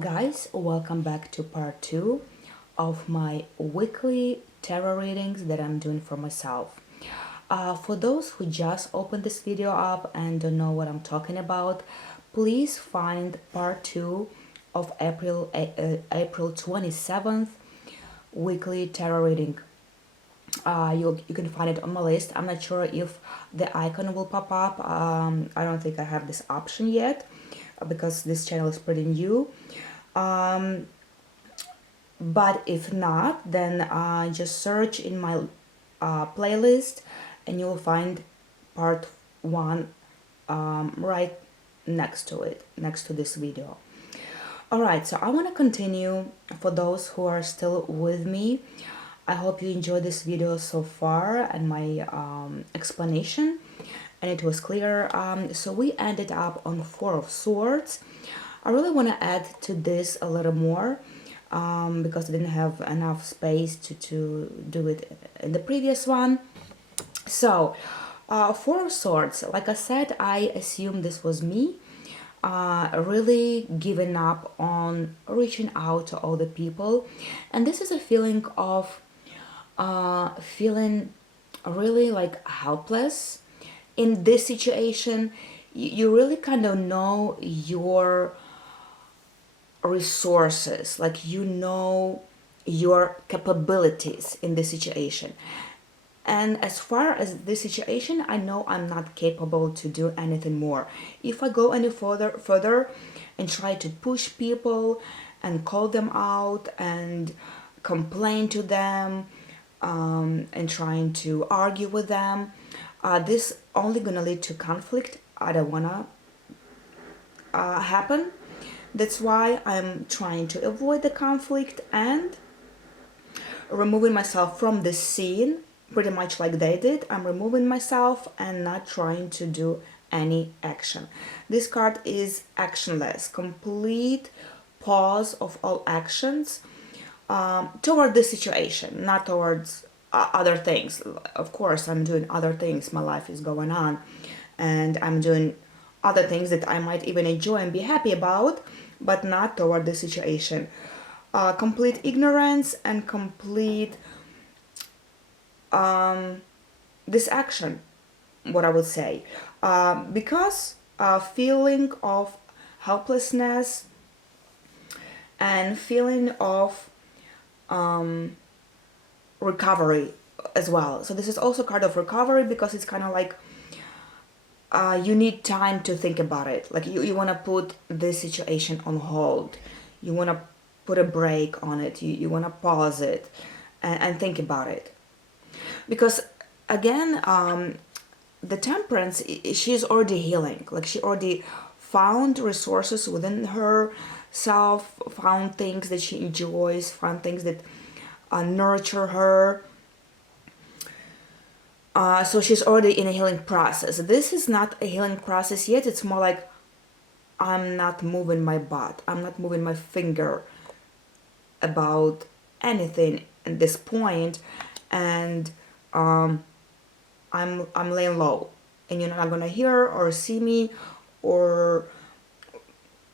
Guys, welcome back to part 2 of my weekly tarot readings that I'm doing for myself. For those who just opened this video up and don't know what I'm talking about, please find part 2 of April 27th weekly tarot reading. You can find it on my list. I'm not sure if the icon will pop up. I don't think I have this option yet because this channel is pretty new. But if not, then just search in my playlist and you'll find part 1 right next to it, next to this video. Alright, so I want to continue. For those who are still with me, I hope you enjoyed this video so far and my explanation, and it was clear. So we ended up on Four of Swords. I really want to add to this a little more because I didn't have enough space to do it in the previous one. So, Four of Swords, like I said, I assume this was me really giving up on reaching out to all the people. And this is a feeling of feeling really like helpless in this situation. You really kind of know your resources, like you know your capabilities in this situation. And as far as this situation, I know I'm not capable to do anything more. If I go any further and try to push people and call them out and complain to them and trying to argue with them, this only gonna lead to conflict. I don't wanna happen. That's why I'm trying to avoid the conflict and removing myself from the scene, pretty much like they did. I'm removing myself and not trying to do any action. This card is actionless, complete pause of all actions toward the situation, not towards other things. Of course, I'm doing other things. My life is going on, and I'm doing other things that I might even enjoy and be happy about, but not toward the situation. Complete ignorance and complete disaction, what I would say, because feeling of helplessness and feeling of recovery as well. So this is also kind of recovery because it's kind of like you need time to think about it. Like you want to put this situation on hold. You want to put a break on it. You want to pause it and think about it. Because again, the Temperance, she's already healing. Like she already found resources within herself, found things that she enjoys, found things that nurture her. So she's already in a healing process. This is not a healing process yet. It's more like I'm not moving my butt. I'm not moving my finger about anything at this point, and I'm laying low, and you're not gonna hear or see me or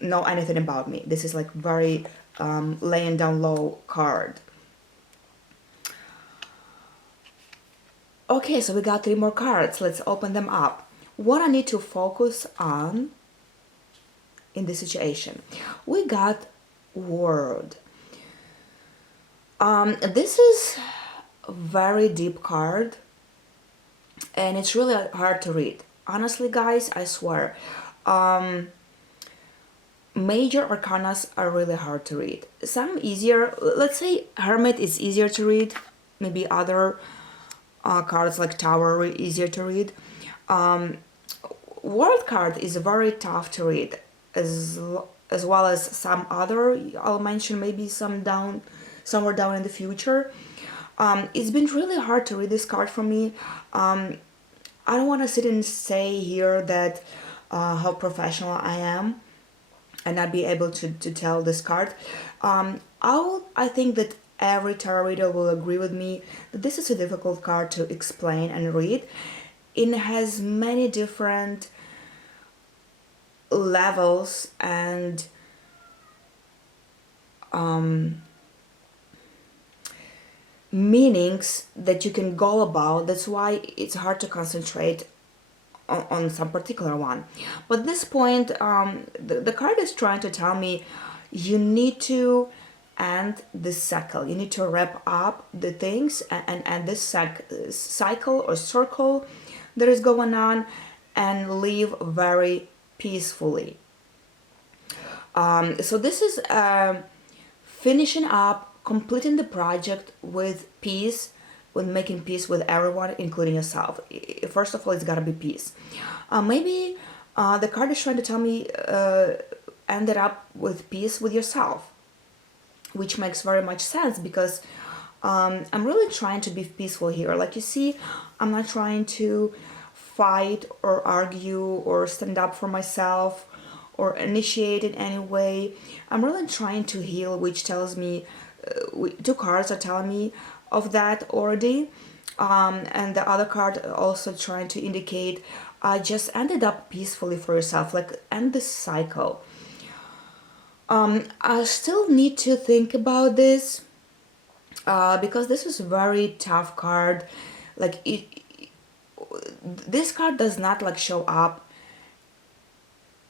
know anything about me. This is like very laying down low card. Okay, so we got 3 more cards. Let's open them up. What I need to focus on in this situation. We got World. This is a very deep card and it's really hard to read. Honestly, guys, I swear. Major arcanas are really hard to read. Some easier. Let's say Hermit is easier to read. Maybe other cards like Tower are easier to read. World card is very tough to read, as well as some other. I'll mention maybe somewhere down in the future. It's been really hard to read this card for me. I don't want to sit and say here that how professional I am and not be able to tell this card. I think that every tarot reader will agree with me that this is a difficult card to explain and read. It has many different levels and meanings that you can go about. That's why it's hard to concentrate on some particular one. But at this point, the card is trying to tell me you need to end this cycle. You need to wrap up the things and this cycle or circle that is going on and live very peacefully. So this is finishing up, completing the project with peace, with making peace with everyone, including yourself. First of all, it's gotta be peace. Maybe the card is trying to tell me ended up with peace with yourself, which makes very much sense because I'm really trying to be peaceful here. Like you see, I'm not trying to fight or argue or stand up for myself or initiate in any way. I'm really trying to heal, which tells me two cards are telling me of that already. And the other card also trying to indicate just ended up peacefully for yourself, like end this cycle. I still need to think about this because this is a very tough card. Like this card does not like show up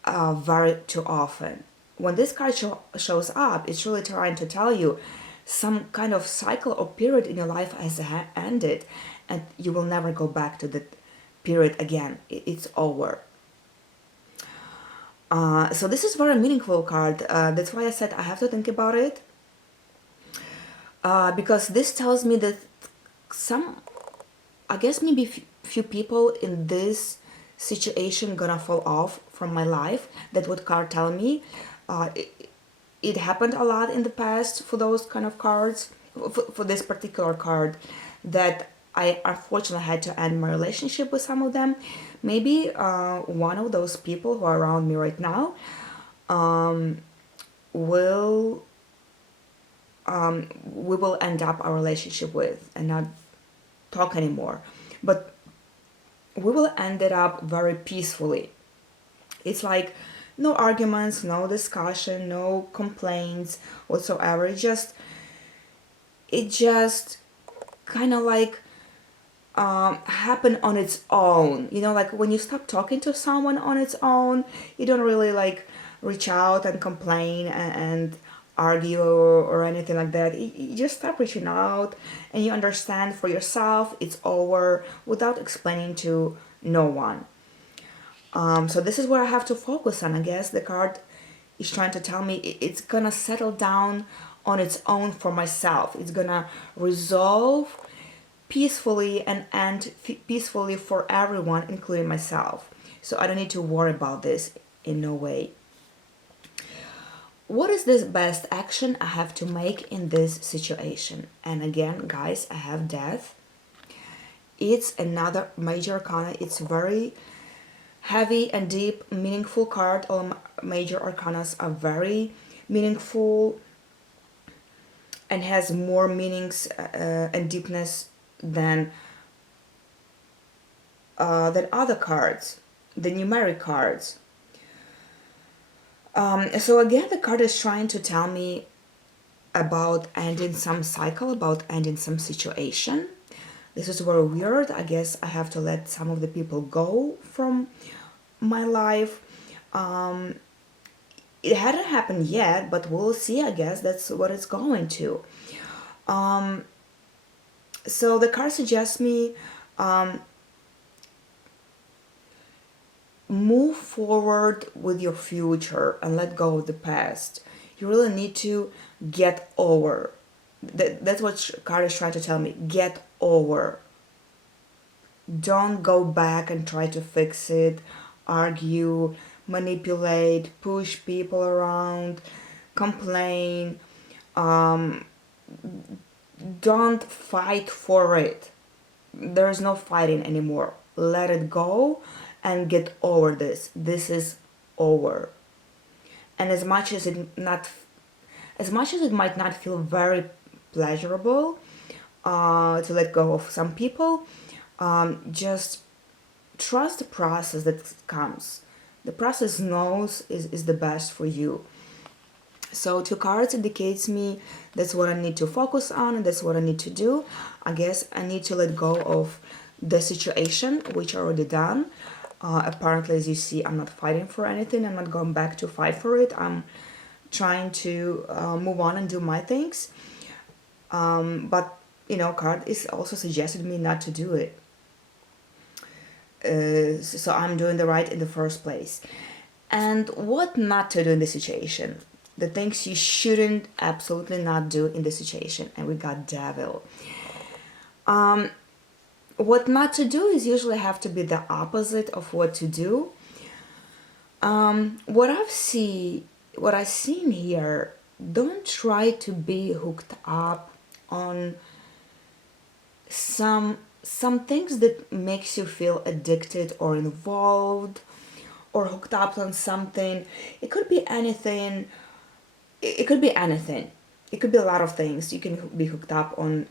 very too often. When this card shows up, it's really trying to tell you some kind of cycle or period in your life has ended, and you will never go back to that period again. It's over. So this is very meaningful card. That's why I said I have to think about it. Because this tells me that I guess maybe few people in this situation gonna fall off from my life. That's what card tell me. It happened a lot in the past for those kind of cards, for this particular card, that I unfortunately had to end my relationship with some of them. Maybe one of those people who are around me right now will we will end up our relationship with and not talk anymore. But we will end it up very peacefully. It's like no arguments, no discussion, no complaints whatsoever. It just kind of like happen on its own. You know, like when you stop talking to someone on its own, you don't really like reach out and complain and argue or anything like that. You just stop reaching out and you understand for yourself it's over without explaining to no one. So this is where I have to focus on. I guess the card is trying to tell me it's gonna settle down on its own for myself. It's gonna resolve peacefully and end peacefully for everyone, including myself. So I don't need to worry about this in no way. What is the best action I have to make in this situation? And again, guys, I have death. It's another major arcana. It's very heavy and deep, meaningful card. All major arcanas are very meaningful and has more meanings and deepness than other cards, the numeric cards. So again, the card is trying to tell me about ending some cycle, about ending some situation. This is very weird. I guess I have to let some of the people go from my life. It hadn't happened yet, but we'll see. I guess that's what it's going to. So the card suggests me move forward with your future and let go of the past. You really need to get over. That's what card is trying to tell me. Get over. Don't go back and try to fix it, argue, manipulate, push people around, complain. Don't fight for it. There is no fighting anymore. Let it go and get over this. This is over. And as much as it might not feel very pleasurable to let go of some people, just trust the process that comes. The process knows is the best for you. So two cards indicates me that's what I need to focus on, and that's what I need to do. I guess I need to let go of the situation, which I already done. Apparently, as you see, I'm not fighting for anything. I'm not going back to fight for it. I'm trying to move on and do my things. But card is also suggested me not to do it. So I'm doing the right in the first place. And what not to do in this situation? The things you shouldn't absolutely not do in this situation. And we got devil. What not to do is usually have to be the opposite of what to do. What I've seen here, don't try to be hooked up on some things that makes you feel addicted or involved or hooked up on something. It could be anything. It could be anything. It could be a lot of things. You can be hooked up on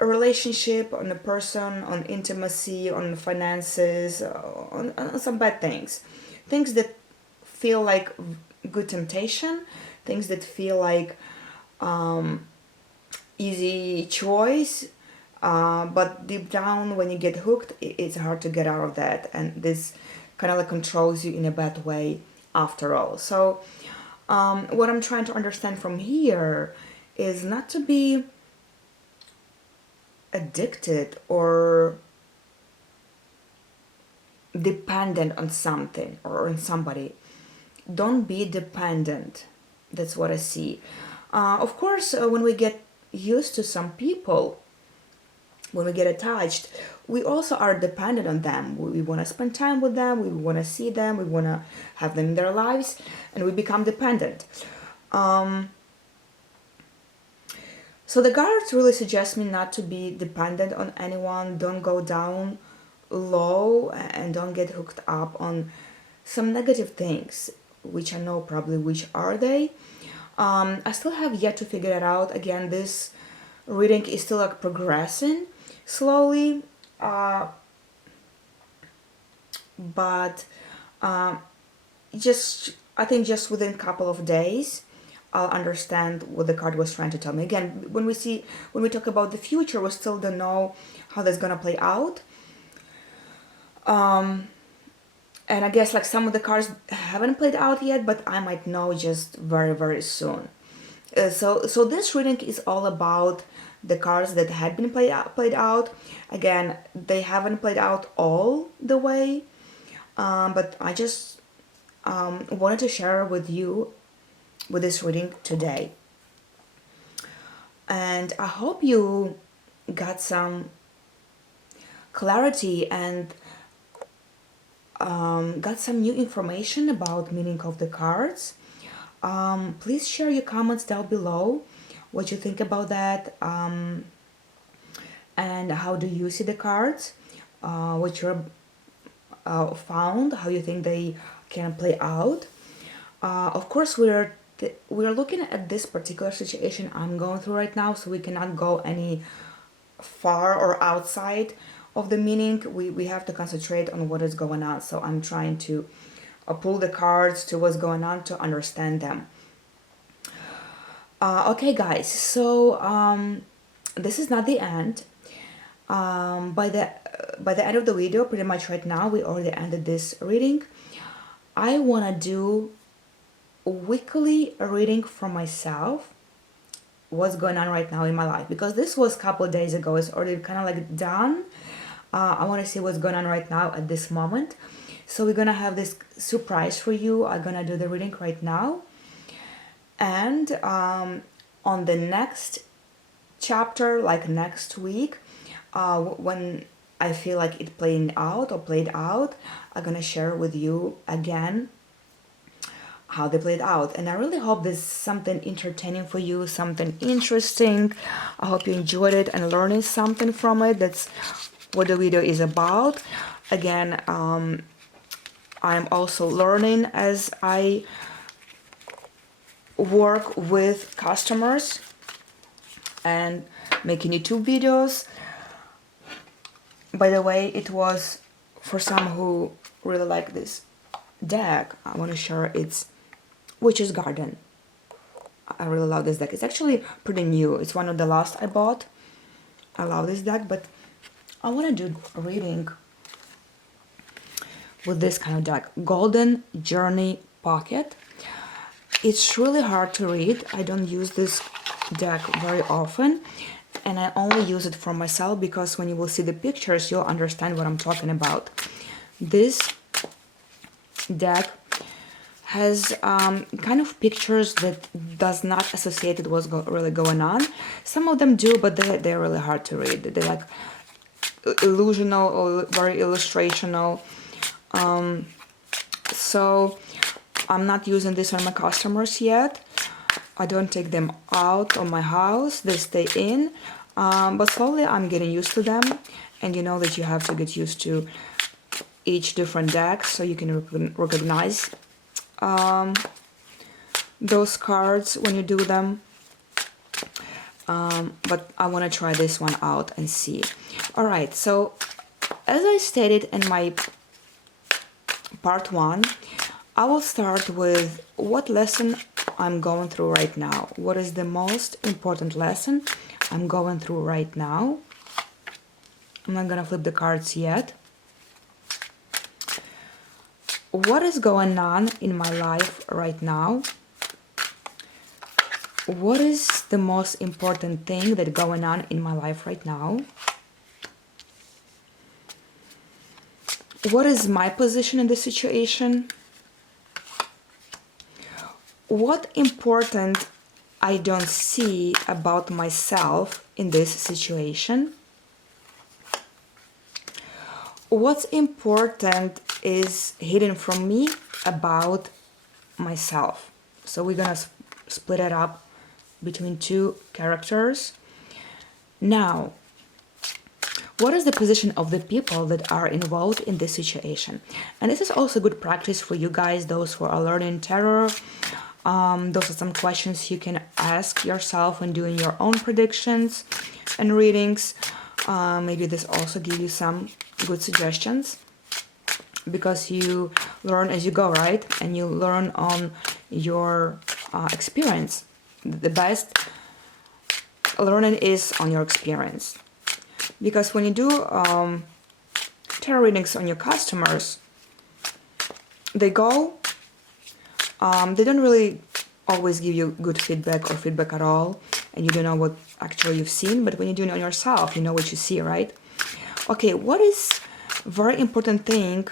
a relationship, on a person, on intimacy, on finances, on some bad things. Things that feel like good temptation, things that feel like easy choice, but deep down when you get hooked, it's hard to get out of that, and this kind of like controls you in a bad way after all. So what I'm trying to understand from here is not to be addicted or dependent on something or on somebody. Don't be dependent. That's what I see. Of course, when we get used to some people, when we get attached, we also are dependent on them. We want to spend time with them, we want to see them, we want to have them in their lives, and we become dependent. So the guards really suggest me not to be dependent on anyone. Don't go down low and don't get hooked up on some negative things, which I know probably which are they. I still have yet to figure it out. Again, this reading is still like progressing slowly, but just I think just within a couple of days I'll understand what the card was trying to tell me. Again, when we talk about the future, we still don't know how that's gonna play out. And I guess like some of the cards haven't played out yet, but I might know just very very soon. So this reading is all about the cards that had been played out. Again, they haven't played out all the way, but I just wanted to share with you with this reading today. And I hope you got some clarity and got some new information about meaning of the cards. Please share your comments down below what you think about that, and how do you see the cards, what you're found, how you think they can play out. Of course, we're looking at this particular situation I'm going through right now, so we cannot go any far or outside of the meaning. We have to concentrate on what is going on. So I'm trying to pull the cards to what's going on to understand them. Okay, guys. So this is not the end. By the end of the video, pretty much right now, we already ended this reading. I wanna do a weekly reading for myself. What's going on right now in my life, because this was a couple of days ago. It's already kind of like done. I want to see what's going on right now at this moment. So we're gonna have this surprise for you. I'm gonna do the reading right now, and on the next chapter, like next week, when I feel like it played out, I'm gonna share with you again how they played out. And I really hope this is something entertaining for you, something interesting. I hope you enjoyed it and learning something from it. That's what the video is about. Again, I'm also learning as I work with customers and making YouTube videos. By the way, it was for some who really like this deck. I want to share it's Witch's Garden. I really love this deck. It's actually pretty new. It's one of the last I bought. I love this deck, but I want to do a reading with this kind of deck. Golden Journey Pocket. It's really hard to read. I don't use this deck very often, and I only use it for myself because when you will see the pictures, you'll understand what I'm talking about. This deck has kind of pictures that does not associate with what's really going on. Some of them do, but they're really hard to read. They're like illusional or very illustrational. So I'm not using this on my customers yet. I don't take them out of my house. They stay in. But slowly I'm getting used to them. And you know that you have to get used to each different deck so you can recognize those cards when you do them. But I want to try this one out and see. Alright, so as I stated in my part 1, I will start with what lesson I'm going through right now. What is the most important lesson I'm going through right now? I'm not gonna flip the cards yet. What is going on in my life right now? What is the most important thing that's going on in my life right now? What is my position in the situation? What important I don't see about myself in this situation? What's important is hidden from me about myself. So we're gonna split it up between two characters. Now, what is the position of the people that are involved in this situation? And this is also good practice for you guys, those who are learning tarot. Those are some questions you can ask yourself when doing your own predictions and readings. Maybe this also gives you some good suggestions, because you learn as you go, right? And you learn on your experience. The best learning is on your experience. Because when you do tarot readings on your customers, they go, they don't really always give you good feedback or feedback at all, and you don't know what actually you've seen. But when you do it on yourself, you know what you see, right? Okay, what is very important thing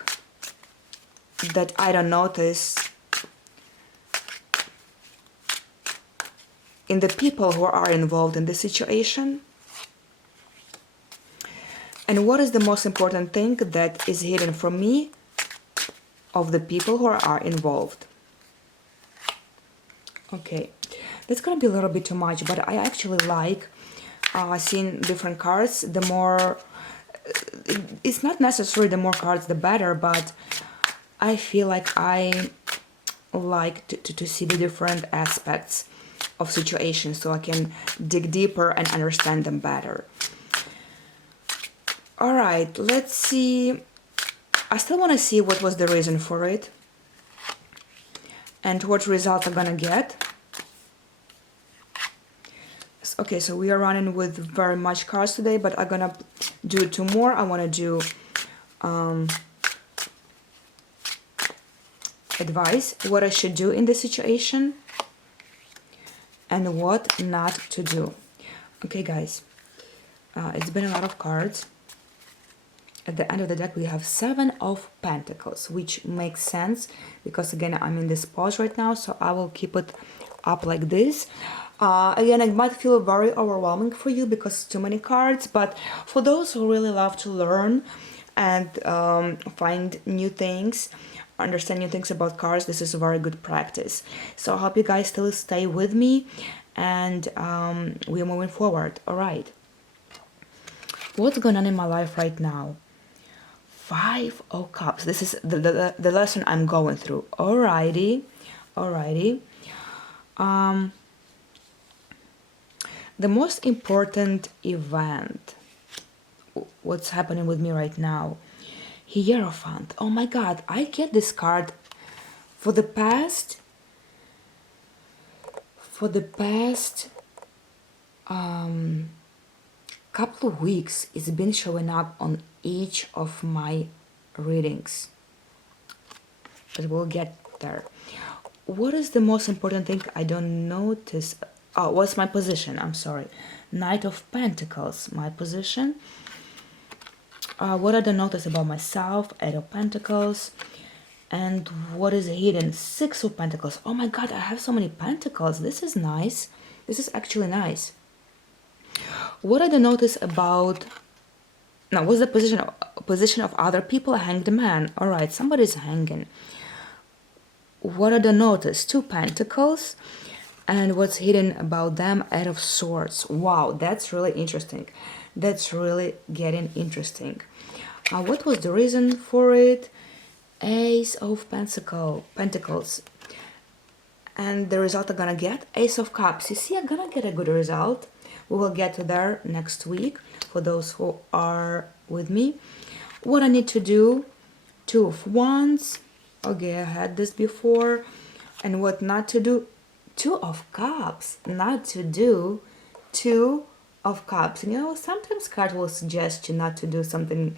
that I don't notice in the people who are involved in this situation? And what is the most important thing that is hidden from me of the people who are involved? Okay, that's gonna be a little bit too much, but I actually like seeing different cards. The more, it's not necessary the more cards the better, but I feel like I like to see the different aspects of situations so I can dig deeper and understand them better. Alright, let's see. I still want to see what was the reason for it and what results I'm gonna get. Okay, so we are running with very much cards today, but I'm gonna do 2 more. I want to do advice, what I should do in this situation and what not to do. Okay, guys, it's been a lot of cards. At the end of the deck, we have 7 of Pentacles, which makes sense because, again, I'm in this pose right now, so I will keep it up like this. Again, it might feel very overwhelming for you because too many cards, but for those who really love to learn and find new things, understand new things about cards, this is a very good practice. So I hope you guys still stay with me, and we're moving forward. All right. What's going on in my life right now? 5 of Cups. This is the lesson I'm going through. Alrighty. The most important event. What's happening with me right now? Hierophant. Oh my God, I get this card for the past For the past couple of weeks, it's been showing up on each of my readings. But we'll get there. What is the most important thing I don't notice? Oh, what's my position? I'm sorry. Knight of Pentacles, my position. What I don't notice about myself, Eight of Pentacles. And what is hidden? Six of Pentacles. Oh my god, I have so many pentacles. This is nice. This is actually nice. What I don't notice about... Now, what's the position of other people? Hanged man. Alright, somebody's hanging. What I don't notice? Two pentacles. And what's hidden about them? Eight of Swords. Wow, that's really interesting. That's really getting interesting. What was the reason for it? Ace of Pentacles. And the result I'm gonna get? Ace of Cups. You see, I'm gonna get a good result. We will get to there next week for those who are with me. What I need to do? Two of Wands. Okay, I had this before. And what not to do? Two of Cups. Not to do. Two of Cups. And you know, sometimes card will suggest you not to do something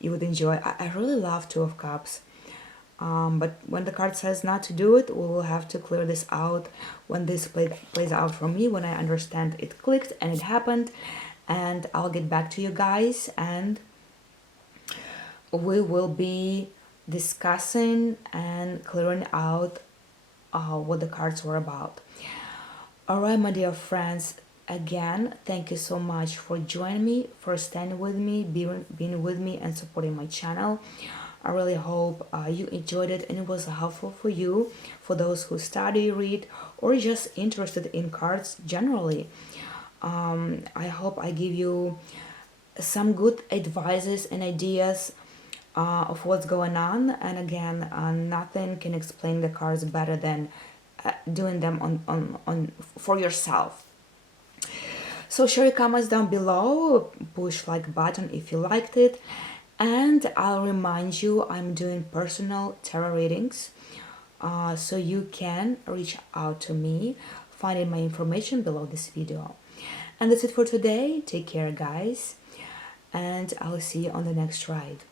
you would enjoy. I really love Two of Cups. But when the card says not to do it, we will have to clear this out when this plays out for me, when I understand it clicked and it happened. And I'll get back to you guys and we will be discussing and clearing out what the cards were about. Alright, my dear friends, again, thank you so much for joining me, for standing with me, being with me and supporting my channel. I really hope you enjoyed it and it was helpful for you, for those who study, read, or just interested in cards generally. I hope I give you some good advices and ideas of what's going on. And again, nothing can explain the cards better than doing them on for yourself. So share your comments down below, push like button if you liked it, and I'll remind you I'm doing personal tarot readings, so you can reach out to me, finding my information below this video. And that's it for today. Take care, guys, and I'll see you on the next ride.